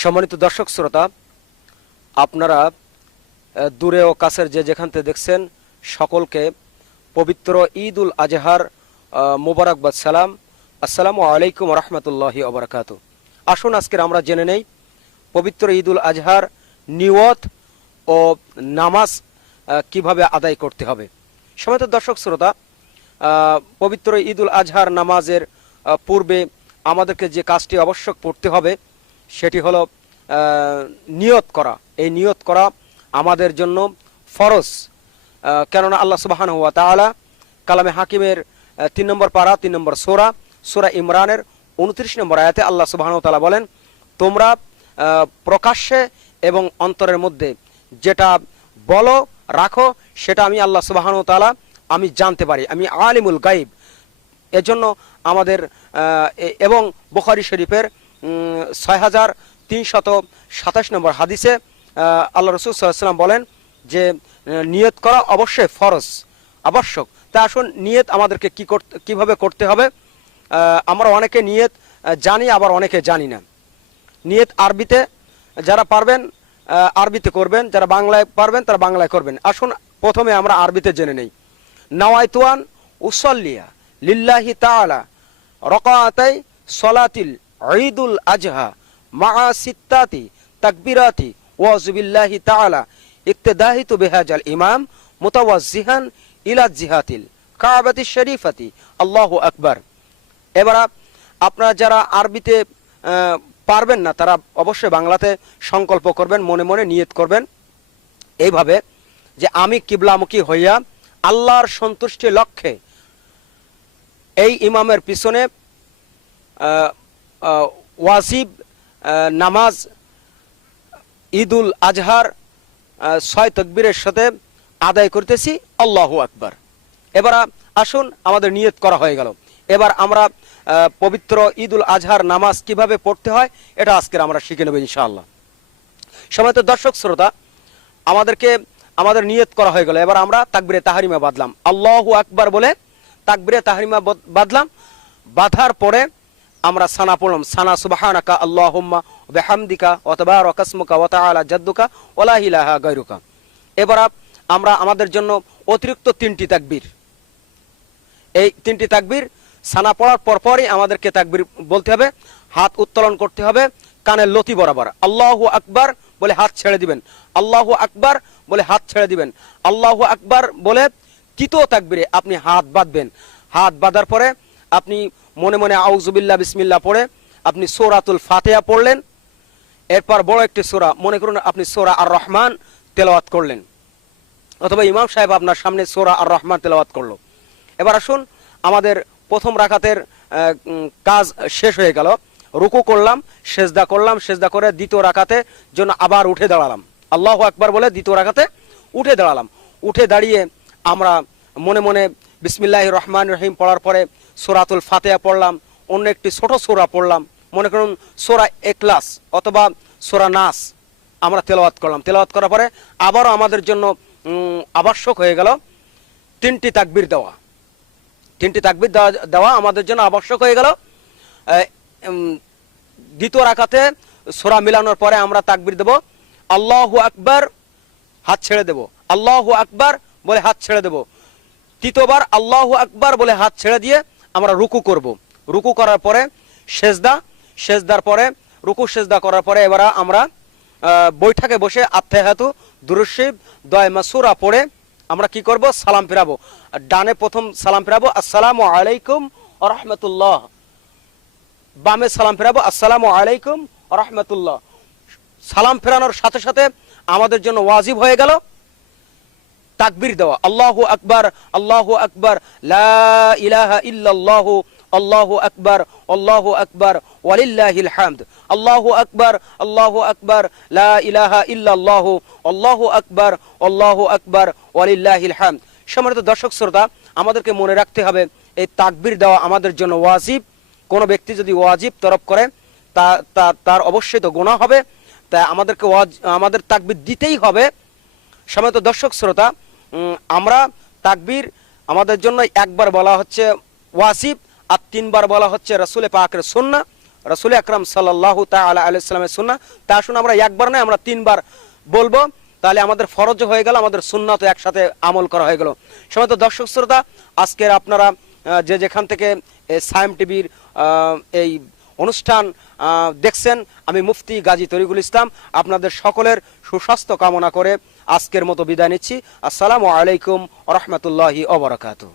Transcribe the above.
সম্মানিত দর্শক, শ্রোতা, আপনারা দূরে ও কাছের যে যেখান থেকে দেখছেন, সকলকে পবিত্র ঈদ উল আজহার মোবারকবাদ সালাম। আসসালামু আলাইকুম রহমতুল্লাহি অবরাকাত আসুন, আজকের আমরা জেনে নেই, পবিত্র ঈদ উল আজহার নিয়ত ও নামাজ কীভাবে আদায় করতে হবে। সম্মানিত দর্শক, শ্রোতা পবিত্র ঈদ উল আজহার নামাজের পূর্বে আমাদেরকে যে কাজটি আবশ্যক পড়তে হবে সেটি হলো নিয়ত করা। এই নিয়ত করা আমাদের জন্য ফরজ। কেননা আল্লাহ সুবাহান হুয়া তাআলা কালামে হাকিমের তিন নম্বর পারা, তিন নম্বর সোরা সোরা ইমরানের উনত্রিশ নম্বর আয়াতে আল্লাহ সুবাহান তাআলা বলেন, তোমরা প্রকাশ্যে এবং অন্তরের মধ্যে যেটা বলো, রাখো, সেটা আমি আল্লাহ সুবাহান তাআলা, আমি জানতে পারি। আমি আলিমুল গাইব এজন্য আমাদের এবং বুখারি শরীফের ছয় হাজার তিনশত সাতাশ নম্বর হাদিসে আল্লাহ রসুল সাল্লাম বলেন যে নিয়ত করা অবশ্যই ফরজ, আবশ্যক। তা আসুন, নিয়ত আমাদেরকে কি করতে, কীভাবে করতে হবে? আমরা অনেকে নিয়ত জানি, আবার অনেকে জানি না। নিয়ত আরবিতে, যারা পারবেন আরবিতে করবেন, যারা বাংলায় পারবেন, তারা বাংলায় করবেন। আসুন, প্রথমে আমরা আরবিতে জেনে নেই। নাওয়াইতুয়ান উসল্লিয়া লিল্লাহি তাআলা রকাআতাই সলাতিল ঈদুল আজহা মা সিত্তাতি তাকবিরাতি, ওয়াজবিল্লাহি তাআলা ইক্তদাহিতু বিহাজাল ইমাম, মুতাওয়াজ্জিহান ইলা জিহাতিল কাবাতি শরীফাতি। আল্লাহু আকবার। এবার আপনারা যারা আরবিতে পারবেন না, তারা অবশ্যই বাংলাতে সংকল্প করবেন, মনে মনে নিয়ত করবেন। এইভাবে যে আমি কিবলামুখী হইয়া আল্লাহর সন্তুষ্টির লক্ষ্যে এই ইমামের পিছনে ওয়াজিব নামাজ, ঈদুল আজহার ছয় তকবীরের সাথে আদায় করতেছি। আল্লাহ আকবার। এবার আসুন, আমাদের নিয়ত করা হয়ে গেল। এবার আমরা পবিত্র ঈদুল আজহার নামাজ কীভাবে পড়তে হয়, এটা আজকের আমরা শিখে নেব ইনশাআল্লাহ। সময় তো দর্শক, শ্রোতা, আমাদেরকে, আমাদের নিয়ত করা হয়ে গেল। এবার আমরা তাকবিরে তাহারিমা বাঁধলাম। আল্লাহু আকবার বলে তাকবিরে তাহারিমা বাঁধলাম। বাঁধার পরে আমরা সানা পড়লাম, সানা সুবাহানাকা আল্লাহুম্মা বেহামদিকা অতবা রকাসমুকা ওয়াতাআলা জাদ্দুকা ওলা ইলাহা গায়রুকা। এবার আমরা আমাদের জন্য অতিরিক্ত তিনটি তাকবির। এই তিনটি তাকবির সানা পড়ার পরপরই আমাদেরকে তাকবির বলতে হবে, হাত উত্তোলন করতে হবে, কানের লতি বরাবর। আল্লাহু আকবার বলে হাত ছেড়ে দিবেন। আল্লাহু আকবার বলে হাত ছেড়ে দিবেন। আল্লাহু আকবার বলে তৃতীয় তাকবিরে আপনি হাত বাঁধবেন। হাত বাঁধার পরে আপনি মনে মনে আউজুবিল্লাহ বিসমিল্লা পড়ে আপনি সৌরাতুল ফাতেহা পড়লেন এরপর বড় একটি সোরা মনে করুন আপনি সোরা আর রহমান তেলাওয়াত করলেন। অথবা ইমাম সাহেব আপনার সামনে সোরা আর রহমান তেলাওয়াত করল। এবার আসুন আমাদের প্রথম উম, কাজ শেষ হয়ে গেল। রুকু করলাম সেজদা করলাম সেজদা করে দ্বিতীয় রাকাতে জন্য আবার উঠে দাঁড়ালাম। আল্লাহ আকবার বলে দ্বিতীয় রাকাতে উঠে দাঁড়ালাম। উঠে দাঁড়িয়ে আমরা মনে মনে বিসমিল্লাহ রহমান রহিম পড়ার পরে সোরাতুল ফাতেহা পড়লাম, অন্য একটি ছোট সোরা পড়লাম। মনে করুন, সোরা একলাস অথবা সোরা নাস আমরা তেলাওয়াত করলাম। তেলাওয়াত করার পরে আবারও আমাদের জন্য আবশ্যক হয়ে গেল তিনটি তাকবির দেওয়া। তিনটি তাকবির দেওয়া দেওয়া আমাদের জন্য আবশ্যক হয়ে গেল। দ্বিতীয় রাখাতে সোরা মিলানোর পরে আমরা তাকবির দেব, আল্লাহু আকবার, হাত ছেড়ে দেব। আল্লাহু আকবার বলে হাত ছেড়ে দেব। তৃতীয়বার আল্লাহ আকবার বলে হাত ছেড়ে দিয়ে আমরা রুকু করব। রুকু করার পরে সেজদা, সেজদার পরে, রুকু, সেজদা করার পরে এবার আমরা বৈঠকে বসে আত্মাহাতু দুরুশিব দয় মাসুরা পড়ে আমরা কি করব? সালাম ফিরাবো। ডানে প্রথম সালাম ফিরাবো, আসসালামু আলাইকুম রহমতুল্লাহ। বামে সালাম ফেরাবো, আসসালামু আলাইকুম রহমতুল্লাহ। সালাম ফেরানোর সাথে সাথে আমাদের জন্য ওয়াজিব হয়ে গেল। তাকবির দেওয়া। আল্লাহু আকবার আল্লাহু আকবার, লা ইলাহা আল্লাহু আকবার আল্লাহু আকবার, ওয়ালিল্লাহিল হামদ। আল্লাহু আকবার আল্লাহু আকবার, লা ইলাহা ইল্লাল্লাহু, আল্লাহু আকবার আল্লাহু আকবার, ওয়ালিল্লাহিল হামদ। সম্মানিত দর্শক, শ্রোতা, আমাদেরকে মনে রাখতে হবে, এই তাকবির দেওয়া আমাদের জন্য ওয়াজিব। কোনো ব্যক্তি যদি ওয়াজিব তরফ করে, তা তার অবশ্যই তো গোনা হবে। তা আমাদেরকে আমাদের তাকবির দিতেই হবে। সময় তো দর্শক, শ্রোতা আমরা তাকবীর আমাদের জন্য একবার বলা হচ্ছে ওয়াসিব আর তিনবার বলা হচ্ছে রসুলে পাকের সুন্না রসুল আকরাম সাল্লাহ তালা আলাইস্লামের সুন্না তা আসুন আমরা একবার নয়, আমরা তিনবার বলব। তাহলে আমাদের ফরজ হয়ে গেল, আমাদের সুন্নাত একসাথে আমল করা হয়ে গেল। সময় তো দর্শক শ্রোতা, আজকের আপনারা যে যেখান থেকে সায়েম টিভির এই অনুষ্ঠান দেখছেন, আমি মুফতি গাজী তরিকুল ইসলাম। আপনাদের সকলের সুস্বাস্থ্য কামনা করে আজকের মতো বিদায় নিচ্ছি। আসসালামু আলাইকুম রহমতুল্লাহি অবরাকাতু